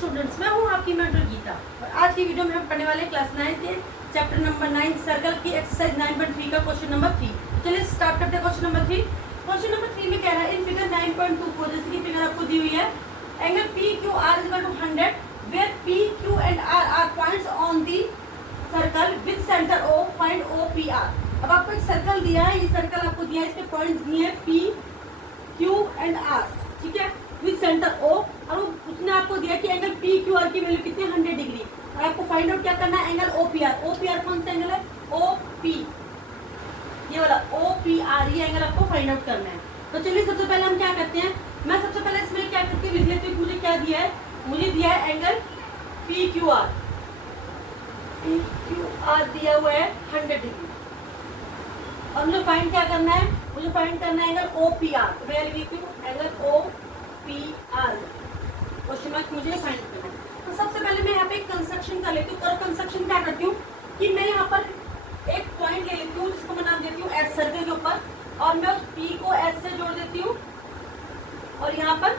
Students, मैं हूँ आपकी मेंटर गीता और आज की वीडियो में हम पढ़ने वाले क्लास 9 के चैप्टर नंबर 9 सर्कल की एक्सरसाइज 9.3 का क्वेश्चन नंबर 3। चलिए स्टार्ट करते हैं क्वेश्चन नंबर 3। क्वेश्चन नंबर 3 में कह रहा है इन फिगर 9.24 जैसे कि फिगर आपको दी हुई है, angle P Q R is equal to 100 where P Q and R are points on the circle with centre O, find O P R. अब आपको एक सर्कल दिया है, ये सर्कल आपको दिया है, इसके पॉइंट दिए हैं पी क्यू एंड आर, ठीक है, विद सेंटर ओ, और उसने आपको दिया कि एंगल पी क्यू आर की वैल्यू कितनी 100 डिग्री, और आपको फाइंड आउट क्या करना है angle O P R. O P R कौन सा एंगल है? ओ पी, ये वाला ओ पी आर, ये एंगल आपको फाइंड आउट करना है। तो चलिए सबसे पहले हम क्या करते हैं, मैं सबसे पहले इसमें क्या करती हूँ लिख लेती हूँ। मुझे क्या दिया है, मुझे दिया है angle P Q are, P Q are दिया हुआ है 100 डिग्री, और मुझे फाइंड क्या करना है, मुझे फाइंड करना है एंगल ओ पी आर। तो मैं लिख देती हूँ angle O P R, question mark मुझे फाइंड करना है। तो सबसे पहले मैं यहाँ पे एक कंस्ट्रक्शन कर लेती हूँ, और कंस्ट्रक्शन क्या करती हूँ कि मैं यहाँ पर एक पॉइंट ले लेती हूँ जिसको मैं नाम देती हूँ एस सर्कल के ऊपर, और मैं उस पी को एस से जोड़ देती हूँ, और यहाँ पर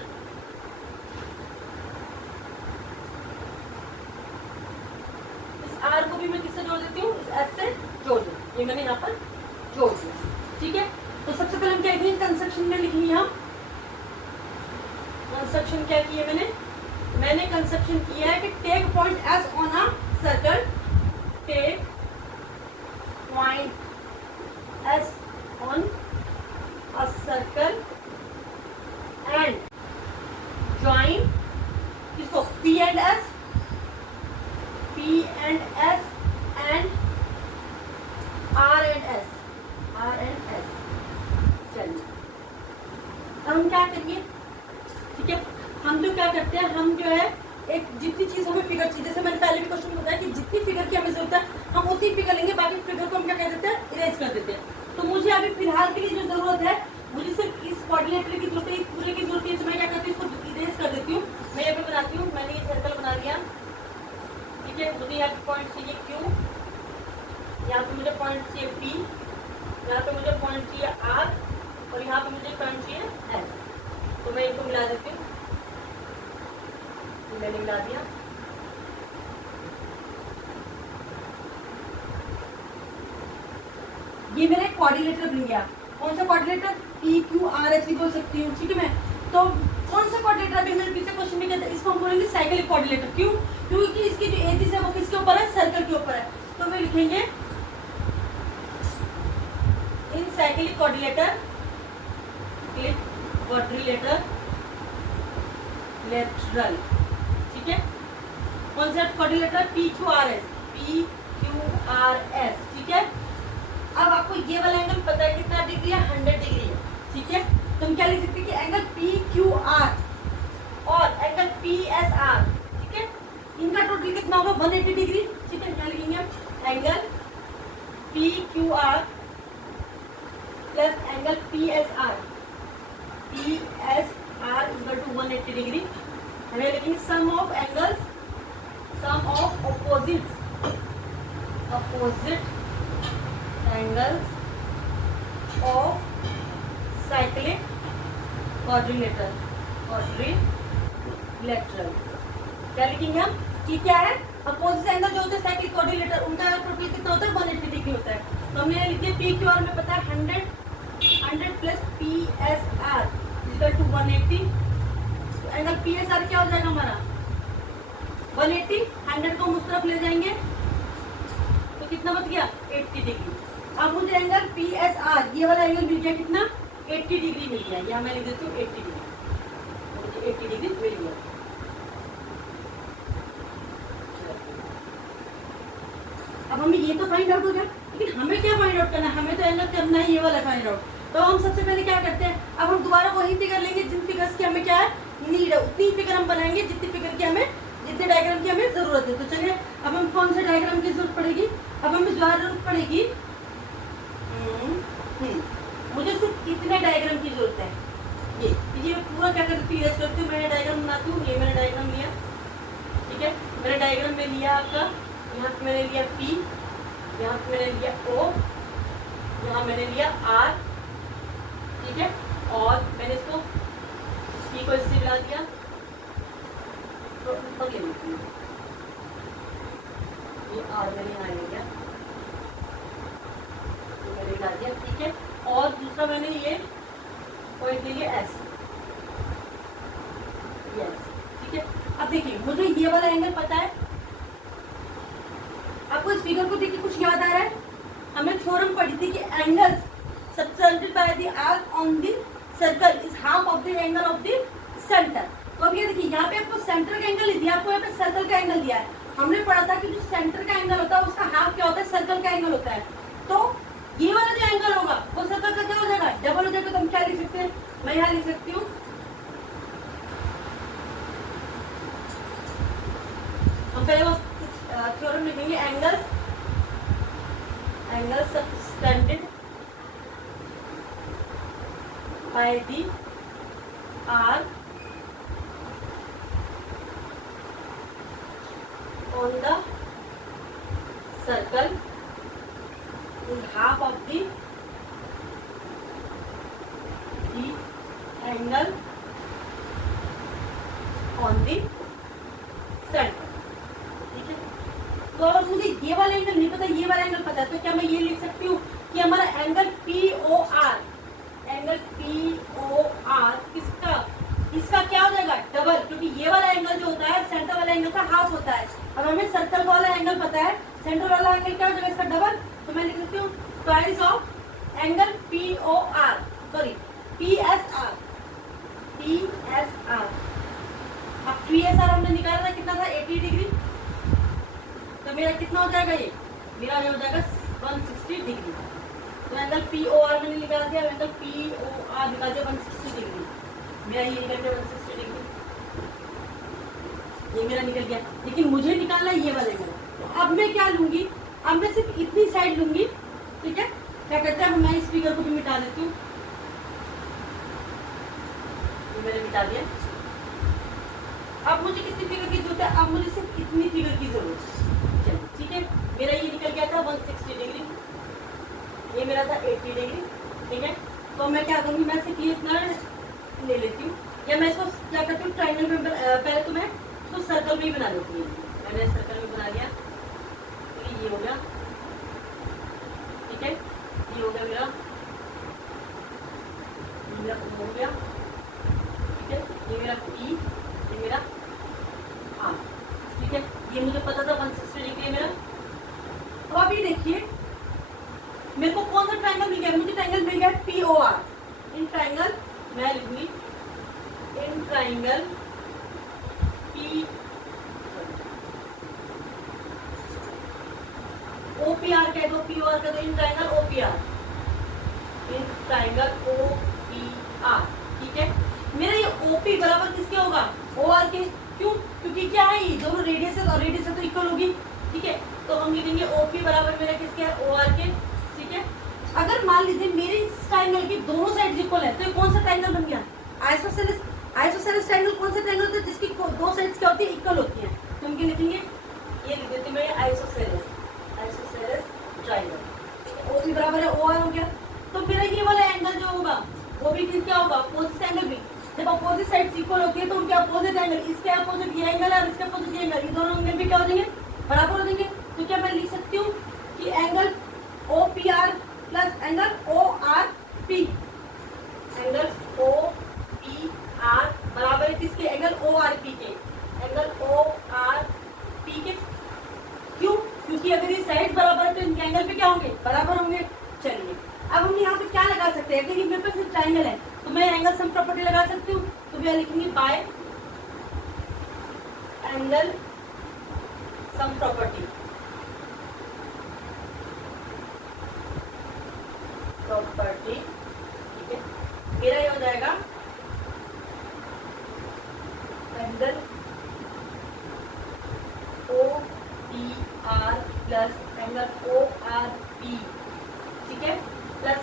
इस आर को भी मैं किससे जोड़ देती हूँ, इस एस से जोड़ देती हूँ। ये मैंने यहाँ पर जोड़ दिया, ठीक है। तो सबसे पहले हम क्या करेंगे, कंस्ट्रक्शन में लिखेंगे हम कंस्ट्रक्शन क्या किया मैंने कंस्ट्रक्शन किया है कि take point S on a circle, take point S on a circle and join किसको, P and S, P and S and R and S, R and S. चलिए अब हम क्या करेंगे, ठीक है, हम जो क्या करते हैं, हम जो है एक जितनी चीज हमें फिगर चाहिए, जैसे मैंने पहले भी क्वेश्चन में बताया कि जितनी फिगर की हमें जरूरत है हम उतनी फिगर लेंगे, बाकी फिगर को हम क्या कर देते हैं, इरेज कर देते हैं। तो मुझे अभी फिलहाल के लिए जो जरूरत है, मुझे सिर्फ इस कोऑर्डिनेटर की जरूरत है, इस पूरे की जरूरत है, तो मैं क्या करती हूँ इसको इरेज कर देती हूँ। मैं यहाँ पे बनाती हूँ, मैंने ये सर्कल बना लिया, ठीक है। मुझे यहाँ पे पॉइंट चाहिए क्यू, यहाँ पे मुझे पॉइंट चाहिए पी, यहाँ पे मुझे पॉइंट चाहिए आर, और यहाँ पे मुझे पॉइंट चाहिए एस। तो मैं इनको मिला देती हूँ, मैंने मिला दिया। ये मेरा एक कोऑर्डिनेटर बन गया। कौन सा coordinator, P Q R S बोल सकती हूँ, ठीक है। मैं तो कौन सा कोऑर्डिनेटर, अभी मैंने पीछे क्वेश्चन में कहता है इसको हम बोलेंगे साइक्लिक कोऑर्डिनेटर। क्यों? क्योंकि इसकी जो एजिस है वो किसके ऊपर है, सर्कल के ऊपर है। तो मैं लिखेंगे इन साइक्लिक कोऑर्डिनेटर, कोऑर्डिनेटर लेटरल, ठीक है। कौन सा coordinator, P Q R S, P Q R S, ठीक है। अब आपको ये वाला एंगल पता है कितना डिग्री है, 100 डिग्री है, ठीक है। तो हम क्या लिख सकते हैं कि एंगल पी क्यू आर और एंगल पी एस आर, ठीक है, इनका टोटल कितना होगा, 180 डिग्री, ठीक है। क्या लिखेंगे हम, angle P Q R plus angle P S R, P S R equal to 180 degree. हमें लिखेंगे sum of angles, sum of opposite angles of cyclic coordinator, coordinator. क्या लिखेंगे हम कि क्या है, अपोजिट एंगल जो होता है साइक्लिक कोऑर्डिनेटर उनका टोटल कितना होता है, 180 डिग्री होता है। तो हमने लिख दिया पी क्यू आर में पता है 100 plus P S R equal to 180। तो एंगल पी एस आर क्या हो जाएगा हमारा 180, 100 को हम उस तरफ ले जाएंगे तो कितना बच गया, 80 डिग्री। अब मुझे एंगल पी एस आर ये वाला एंगल मिल गया कितना, 80 डिग्री मिल गया। यहाँ मैं लिख देती हूँ 80 डिग्री, मुझे 80 डिग्री मिल गया। अब हमें ये तो फाइंड आउट हो गया, लेकिन हमें क्या फाइंड आउट करना है, हमें तो एंगल करना है ये वाला फाइंड आउट। तो हम सबसे पहले क्या करते हैं, अब हम दोबारा वही फिगर लेंगे जिन फिगर्स की हमें क्या है नीड है, उतनी फिगर हम बनाएंगे जितनी फिगर की हमें, जितने डायग्राम की हमें जरूरत है। तो चलिए अब हम कौन से डायग्राम की जरूरत पड़ेगी, अब हमें जरूरत पड़ेगी, मुझे सिर्फ कितने डायग्राम की जरूरत है, ये पूरा क्या करती हूँ, करती हूँ, मैंने डायग्राम बनाती हूँ। ये मैंने डायग्राम लिया, ठीक है, मैंने डायग्राम में लिया आपका, यहाँ पे मैंने लिया P, यहाँ पे मैंने लिया O, यहाँ मैंने लिया R, ठीक है, और मैंने इसको P को इससे मिला दिया, तो ऊपर ले लेती हूँ, ये आर मैंने यहाँ ले लिया, ये मैंने ला दिया, ठीक है। और दूसरा मैंने ये पॉइंट ले लिया एस, यस, ठीक है। अब देखिए मुझे ये वाला एंगल पता है, आपको इस फिगर को देख के कुछ याद आ रहा है? हमने थ्योरम पढ़ी थी कि angles subtended by the arc on the circle is half of the angle of the centre. तो अब ये देखिए यहाँ पे आपको सेंटर का एंगल दिया, आपको यहाँ पे सर्कल का एंगल दिया है। हमने पढ़ा था कि जो सेंटर का एंगल होता है उसका हाफ क्या होता है, सर्कल का एंगल होता है। तो ये वाला जो एंगल होगा वो सर्कल का क्या हो जाएगा, डबल हो जाएगा। तो हम क्या लिख सकते हैं, मैं यहाँ लिख सकती हूँ, हम पहले वो थ्योरम लिखेंगे, angles subtended by the arc on the circle is half of the angle on the center, ठीक है। तो अगर मुझे ये वाला एंगल नहीं पता, ये वाला एंगल पता है, तो क्या मैं ये लिख सकती हूँ कि हमारा एंगल POR, एंगल POR किसका, इसका क्या हो जाएगा, डबल, क्योंकि ये वाला एंगल जो होता है सेंटर वाला एंगल का हाफ होता है। अब हमें सर्कल वाला एंगल पता है, सेंटर वाला एंगल क्या हो जाएगा इसका डबल। तो मैं लिख सकती हूँ twice of angle POR, sorry PSR, PSR। अब PSR हमने निकाला था, कितना था, 80 डिग्री। तो मेरा कितना हो जाएगा, ये मेरा हो जाएगा 160 डिग्री। तो एंगल POR मैंने निकाल दिया, एंगल POR निकाल दिया 160 डिग्री, मेरा ये निकल गया 160 डिग्री, ये मेरा निकल गया। लेकिन मुझे निकालना है ये वाला एंगल। तो अब मैं क्या लूंगी, अब मैं सिर्फ इतनी साइड लूंगी, ठीक है। क्या करते हैं, मैं इस फिगर को भी मिटा देती हूँ, मैंने मिटा दिया। अब मुझे कितनी फिगर की जरूरत है, अब मुझे सिर्फ इतनी फिगर की जरूरत है, चलिए ठीक है। मेरा ये निकल गया था 160 डिग्री, ये मेरा था 80 डिग्री, ठीक है। तो मैं क्या करूँगी, मैं सिर्फ ये इतना ले लेती हूँ, या मैं इसको क्या करती हूँ, ट्राइंगल में पहले तो मैं इसको सर्कल में ही बना लेती हूँ। मैंने सर्कल में बना लिया, तो ये हो गया, ठीक है। ये हो गया मेरा O हो गया, ठीक है। ये मेरा P, ये मेरा R, ठीक है। ये मुझे पता था 160 डिग्री है मेरा। तो अभी देखिए मेरे को कौन सा ट्राइंगल मिल गया, मुझे ट्राइंगल मिल गया POR। इन ट्राइंगल मैं लिखूंगी, इन ट्राइंगल OPR कह दो, POR कह दो, in triangle OPR, in triangle OPR, ठीक है। मेरा ये OP बराबर किसके होगा, OR के। क्यों, क्योंकि क्या है, ये दोनों रेडियस है और रेडियस तो इक्वल होगी, ठीक है। तो हम लिखेंगे OP बराबर मेरा किसके है, OR के, ठीक है। अगर मान लीजिए मेरे इस ट्राइंगल की दोनों साइड इक्वल है, तो ये कौन सा ट्राइंगल बन गया, आइसोसेलेस। आइसोसेलेस ट्राइंगल कौन सा ट्राइंगल होता है, जिसकी दो साइड्स क्या होती है, इक्वल होती हैं। तो हम क्या लिखेंगे, ये लिख देते हैं आइसोसेलेस, आइसोसेलेस ट्राइंगल। OP बराबर है OR हो गया। तो मेरा ये वाला एंगल जो होगा वो भी क्या होगा, अपोजिट एंगल भी। जब अपोजिट साइड्स इक्वल होती है तो उनके अपोजिट एंगल, इसके अपोजिट ये एंगल है और इसके अपोजिट ये एंगल, ये दोनों एंगल भी क्या हो जाएंगे, बराबर हो जाएंगे। तो क्या मैं लिख सकती हूँ कि angle OPR plus angle ORP, angle OPR बराबर किसके, एंगल ORP के, एंगल ORP के। क्यों, क्योंकि अगर ये साइड बराबर है तो इनके एंगल भी क्या होंगे, बराबर होंगे। चलिए अब हम यहाँ पे क्या लगा सकते हैं, क्योंकि मेरे पास एक ट्राइंगल है तो मैं एंगल सम प्रॉपर्टी लगा सकती हूँ। तो मैं लिखेंगे बाय एंगल सम प्रॉपर्टी, ठीक है। मेरा ये हो जाएगा angle OPR plus angle ORP, ठीक है, प्लस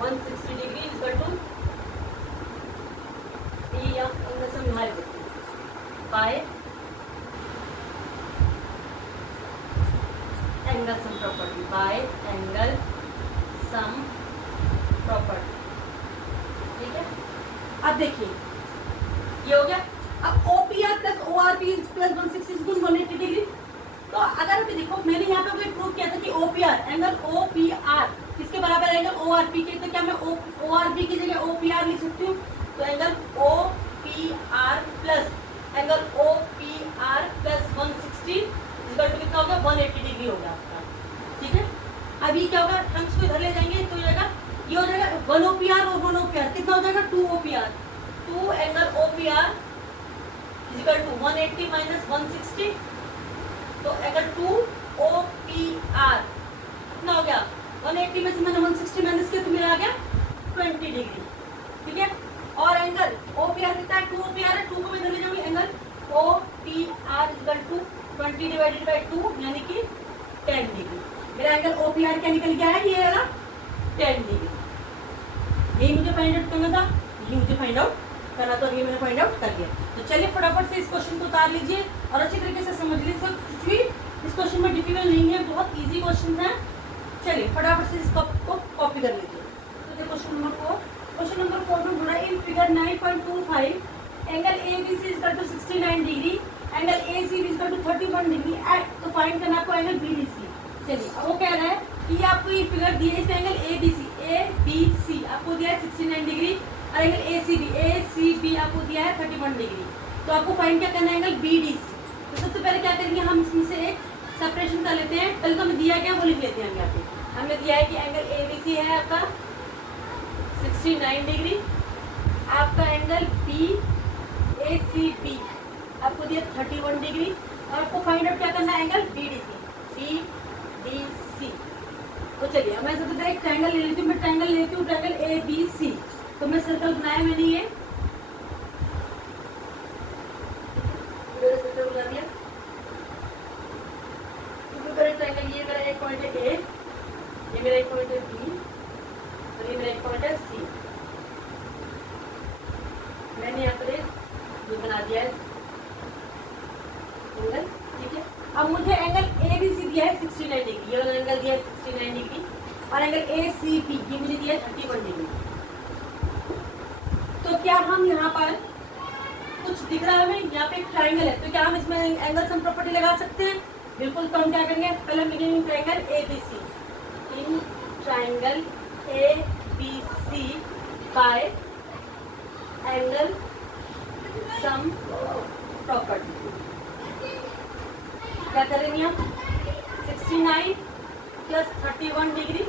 160 डिग्री इक्वल टू ये by angle sum property, by angle sum property, ठीक है। अब देखिए ये हो गया। अब OPR plus ORP is angle O P R किसके बराबर है? एंगल ओ आर पी के। तो क्या मैं ओ आर पी की जगह ओ पी आर लिख सकती हूँ? तो angle O P R plus angle O P R plus 160 equal to कितना हो गया? 180 डिग्री हो गया आपका। ठीक है, अब ये क्या होगा? हम इसको इधर ले जाएंगे तो जाएगा ये हो जाएगा 1 ओ पी आर और 1 ओ पी आर कितना हो जाएगा? 2 O P R. 2 angle O P R equal to 180 minus 160। तो एंगल 2 ओ पी आर कितना हो गया? 180 में से मैंने 160 माइनस किया तो मेरा आ गया 20 डिग्री। ठीक है, और एंगल ओ पी आर कितना है? 2 ओ पी आर है, 2 को मैं इधर ले जाऊंगी। Angle O P R equal to 20 divided by 2 यानी कि 10 डिग्री। मेरा एंगल ओ पी आर क्या निकल गया है? ये वाला 10 डिग्री। यही मुझे फाइंड आउट करना था, यही मुझे फाइंड आउट करना था और ये मैंने फाइंड आउट कर दिया। तो चलिए फटाफट से इस क्वेश्चन को उतार लीजिए और अच्छी तरीके से समझ लीजिए। कुछ भी इस क्वेश्चन में डिफिकल्ट नहीं है, बहुत इजी क्वेश्चन है। चलिए फटाफट से इसको कॉपी कर लीजिए। तो देखो क्वेश्चन नंबर 4, क्वेश्चन नंबर 4 में बोला in figure 9.25 angle A B C equal to 69 degree angle A C B equal to 31 degree at. तो फाइंड करना आपको एंगल बी डी सी। चलिए अब वो कह रहा है कि आपको ये फिगर दिया है, इसका एंगल ए बी सी आपको दिया है 69 डिग्री और एंगल ए सी बी आपको दिया है 31 डिग्री। तो आपको फाइंड क्या करना है? Angle B D C. तो सबसे पहले क्या करेंगे, हम इसमें से एक सेपरेशन कर लेते हैं। पहले तो हमें दिया क्या वो लिख लेते हैं हम यहाँ पे। हमें दिया है कि एंगल ए बी सी है आपका 69 डिग्री, आपका angle B A C B आपको दिया 31 डिग्री और आपको फाइंड आउट क्या करना है? Angle B D C. तो चलिए मैं सबसे पहले एक ट्रायंगल ले लेती हूँ। मैं ट्रायंगल लेती हूँ, ट्रायंगल ए बी सी। तो मैं सर्कल बनाया मैंने, ये सर्कल बना दिया। ट्रायंगल ये मेरा एक पॉइंट है ए, ये मेरा एक पॉइंट है बी और ये मेरा एक पॉइंट है सी। मैंने यहाँ पर ये बना दिया है एंगल। ठीक है, अब मुझे एंगल ए बी सी दिया है 69 डिग्री, ये वाला एंगल दिया है 69 डिग्री और एंगल ए सी बी ये मुझे दिया है 31 डिग्री। तो क्या हम यहाँ पर कुछ दिख रहा है हमें? यहाँ पे एक ट्रायंगल है, तो क्या हम इसमें एंगल सम प्रॉपर्टी लगा सकते हैं? बिल्कुल। तो हम क्या करेंगे, पहले हम लिखेंगे triangle A B C. In triangle A B C by angle sum property क्या करेंगे हम? 69 plus 31 degree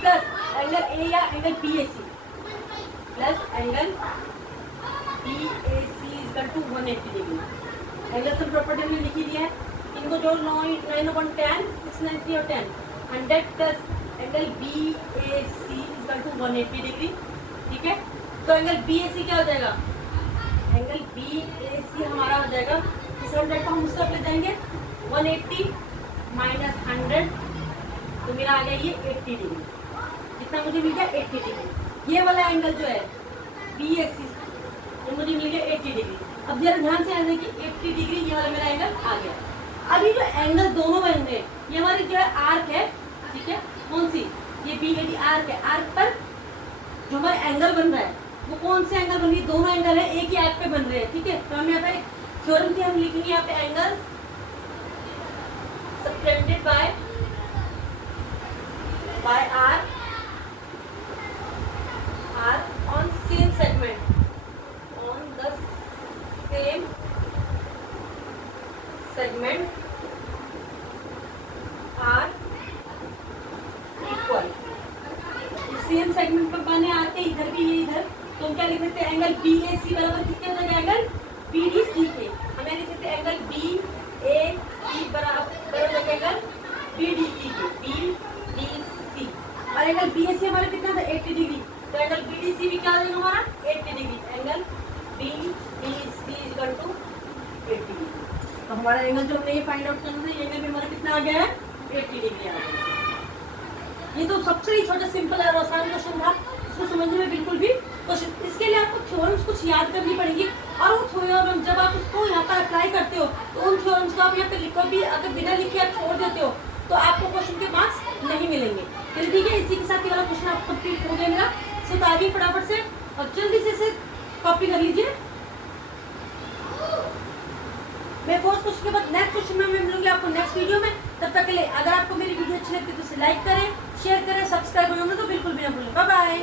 plus angle A या angle B A C plus angle B A C equal to 180 degree. Angle sum property में लिखी दिया है, इनको जोड़ 9/10 693 और 10 100 plus angle B A C equal to 180 degree. ठीक है, तो एंगल बी ए सी क्या हो जाएगा? एंगल बी ए सी हमारा हो जाएगा, इस 100 को हम उसका ले देंगे 180 माइनस 100 तो मेरा आ गया ये 80 डिग्री। कितना मुझे मिल गया? 80 डिग्री। ये वाला एंगल जो है बी ए सी ये मुझे मिल गया 80 डिग्री। अब जरा ध्यान से आ जाए कि 80 डिग्री ये वाला मेरा एंगल आ गया। अभी जो एंगल दोनों बन रहे हैं, ये हमारी जो है आर्क है। ठीक है, कौन सी? ये बी ए डी आर्क है। आर्क पर जो हमारा एंगल बन रहा है वो कौन से एंगल बन रही है? दोनों एंगल है एक ही आर्क पे बन रहे हैं। ठीक है, तो हम यहाँ पे थ्योरम थी, हम लिखेंगे यहाँ पे angle subtended by are on same segment on the same segment are equal. Same segment पर बने आते इधर भी ये इधर, तो हम क्या लिख सकते हैं? एंगल बी ए सी बराबर किसके हो जाएगा? एंगल बी डी सी के। हमें लिख सकते हैं एंगल बी ए सी बराबर हो जाएगा एंगल बी डी सी के। बी डी सी और एंगल बी ए सी हमारा कितना था? 80 डिग्री। तो एंगल बी डी सी भी क्या हो जाएगा हमारा? 80 degree. Angle B D C equal to 80 degree. तो हमारा एंगल जो हमने ये फाइंड आउट करना था, ये एंगल भी हमारा कितना आ गया है? 80 डिग्री आ गया। ये तो सबसे ही छोटा सिंपल और आसान क्वेश्चन था, इसको समझने में बिल्कुल भी क्वेश्चन। इसके लिए आपको थ्योरम्स कुछ याद करनी पड़ेगी और वो थ्योरम जब आप उसको यहाँ पर अप्लाई करते हो तो उन थ्योरम्स को आप यहाँ पे लिखो भी, अगर बिना लिखे आप छोड़ देते हो तो आपको क्वेश्चन के मार्क्स नहीं मिलेंगे। चलिए ठीक है, इसी के साथ ये वाला क्वेश्चन आपको कंप्लीट हो गया मेरा। सो उतारिए फटाफट से और जल्दी से इसे कॉपी कर लीजिए। मैं फोर्थ क्वेश्चन के बाद नेक्स्ट क्वेश्चन में मिलूंगी आपको नेक्स्ट वीडियो में। तब तक चले, अगर आपको मेरी वीडियो अच्छी लगती है तो उसे लाइक करें, शेयर करें, सब्सक्राइब करना तो बिल्कुल भी ना भूलें। Bye bye.